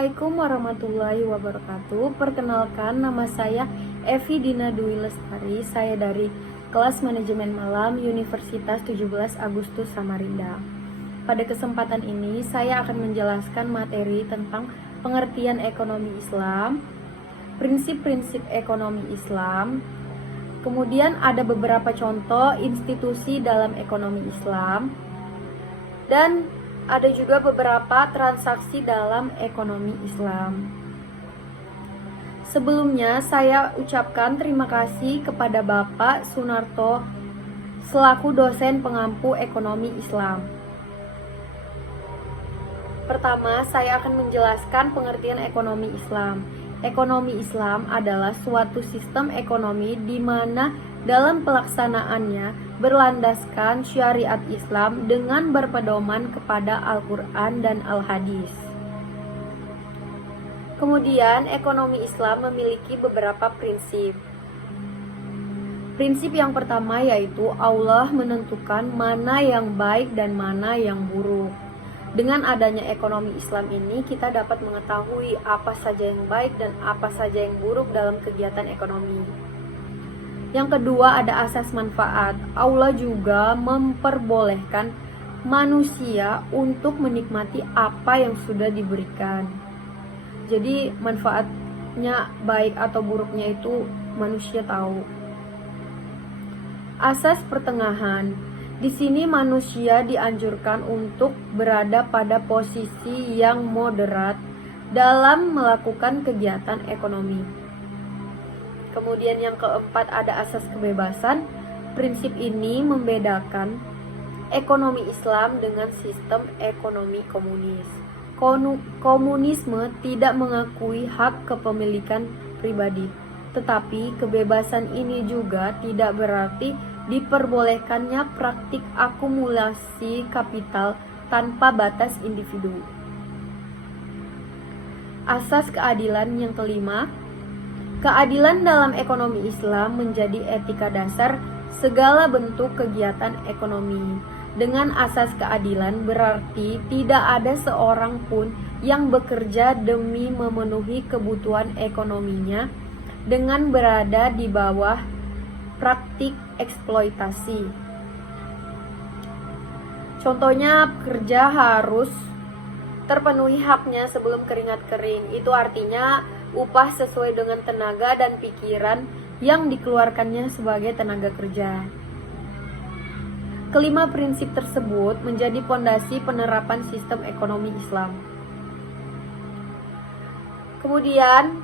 Assalamualaikum warahmatullahi wabarakatuh. Perkenalkan, nama saya Evi Dina Dwi Lestari. Saya dari kelas manajemen malam Universitas 17 Agustus Samarinda. Pada kesempatan ini saya akan menjelaskan materi tentang pengertian ekonomi Islam, prinsip-prinsip ekonomi Islam. Kemudian ada beberapa contoh institusi dalam ekonomi Islam, dan ada juga beberapa transaksi dalam ekonomi Islam. Sebelumnya saya ucapkan terima kasih kepada Bapak Sunarto selaku dosen pengampu ekonomi Islam. Pertama, saya akan menjelaskan pengertian ekonomi Islam. Ekonomi Islam adalah suatu sistem ekonomi di mana dalam pelaksanaannya berlandaskan syariat Islam dengan berpedoman kepada Al-Quran dan Al-Hadis. Kemudian, ekonomi Islam memiliki beberapa prinsip. Prinsip yang pertama yaitu Allah menentukan mana yang baik dan mana yang buruk. Dengan adanya ekonomi Islam ini, kita dapat mengetahui apa saja yang baik dan apa saja yang buruk dalam kegiatan ekonomi. Yang kedua, ada asas manfaat. Allah juga memperbolehkan manusia untuk menikmati apa yang sudah diberikan. Jadi, manfaatnya baik atau buruknya itu manusia tahu. Asas pertengahan. Di sini manusia dianjurkan untuk berada pada posisi yang moderat dalam melakukan kegiatan ekonomi. Kemudian yang keempat ada asas kebebasan. Prinsip ini membedakan ekonomi Islam dengan sistem ekonomi komunis. Komunisme tidak mengakui hak kepemilikan pribadi, tetapi kebebasan ini juga tidak berarti diperbolehkannya praktik akumulasi kapital tanpa batas individu. Asas keadilan yang kelima. Keadilan dalam ekonomi Islam menjadi etika dasar segala bentuk kegiatan ekonomi. Dengan asas keadilan berarti tidak ada seorang pun yang bekerja demi memenuhi kebutuhan ekonominya dengan berada di bawah praktik eksploitasi. Contohnya, pekerja harus terpenuhi haknya sebelum keringat kering. Itu artinya upah sesuai dengan tenaga dan pikiran yang dikeluarkannya sebagai tenaga kerja. Kelima prinsip tersebut menjadi pondasi penerapan sistem ekonomi Islam. Kemudian,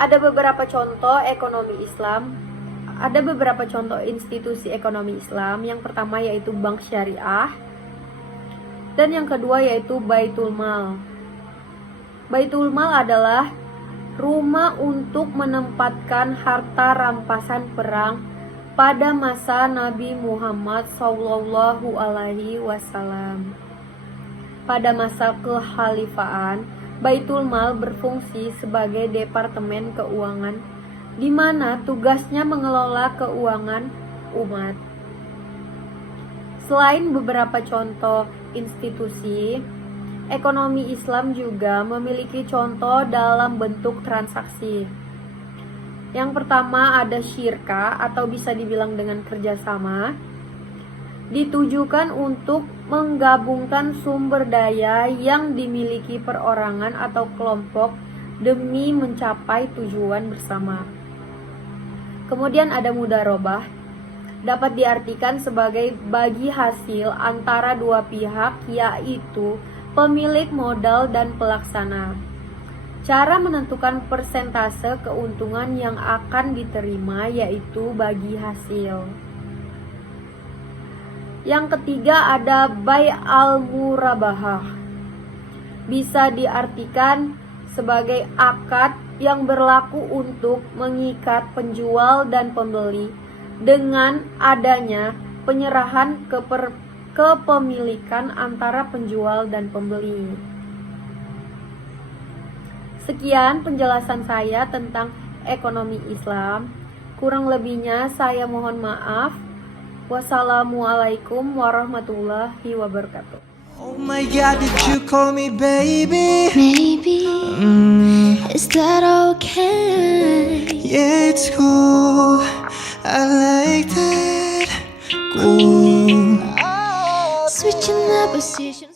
ada beberapa contoh ekonomi Islam. Ada beberapa contoh institusi ekonomi Islam. Yang pertama yaitu Bank Syariah, dan yang kedua yaitu Baitul Mal. Baitul Mal adalah rumah untuk menempatkan harta rampasan perang pada masa Nabi Muhammad SAW. Pada masa kekhalifahan, Baitul Mal berfungsi sebagai departemen keuangan di mana tugasnya mengelola keuangan umat. Selain beberapa contoh institusi, ekonomi Islam juga memiliki contoh dalam bentuk transaksi. Yang pertama ada syirka atau bisa dibilang dengan kerjasama, ditujukan untuk menggabungkan sumber daya yang dimiliki perorangan atau kelompok demi mencapai tujuan bersama. Kemudian ada mudharabah, dapat diartikan sebagai bagi hasil antara dua pihak, yaitu pemilik modal dan pelaksana. Cara menentukan persentase keuntungan yang akan diterima yaitu bagi hasil. Yang ketiga ada bai al-murabahah. Bisa diartikan sebagai akad yang berlaku untuk mengikat penjual dan pembeli dengan adanya penyerahan kepemilikan antara penjual dan pembeli. Sekian penjelasan saya tentang ekonomi Islam. Kurang lebihnya saya mohon maaf. Wassalamualaikum warahmatullahi wabarakatuh. Oh my God, did you call me baby? Maybe Is that okay? Yeah, it's cool. I like that. Cool. Switching the position.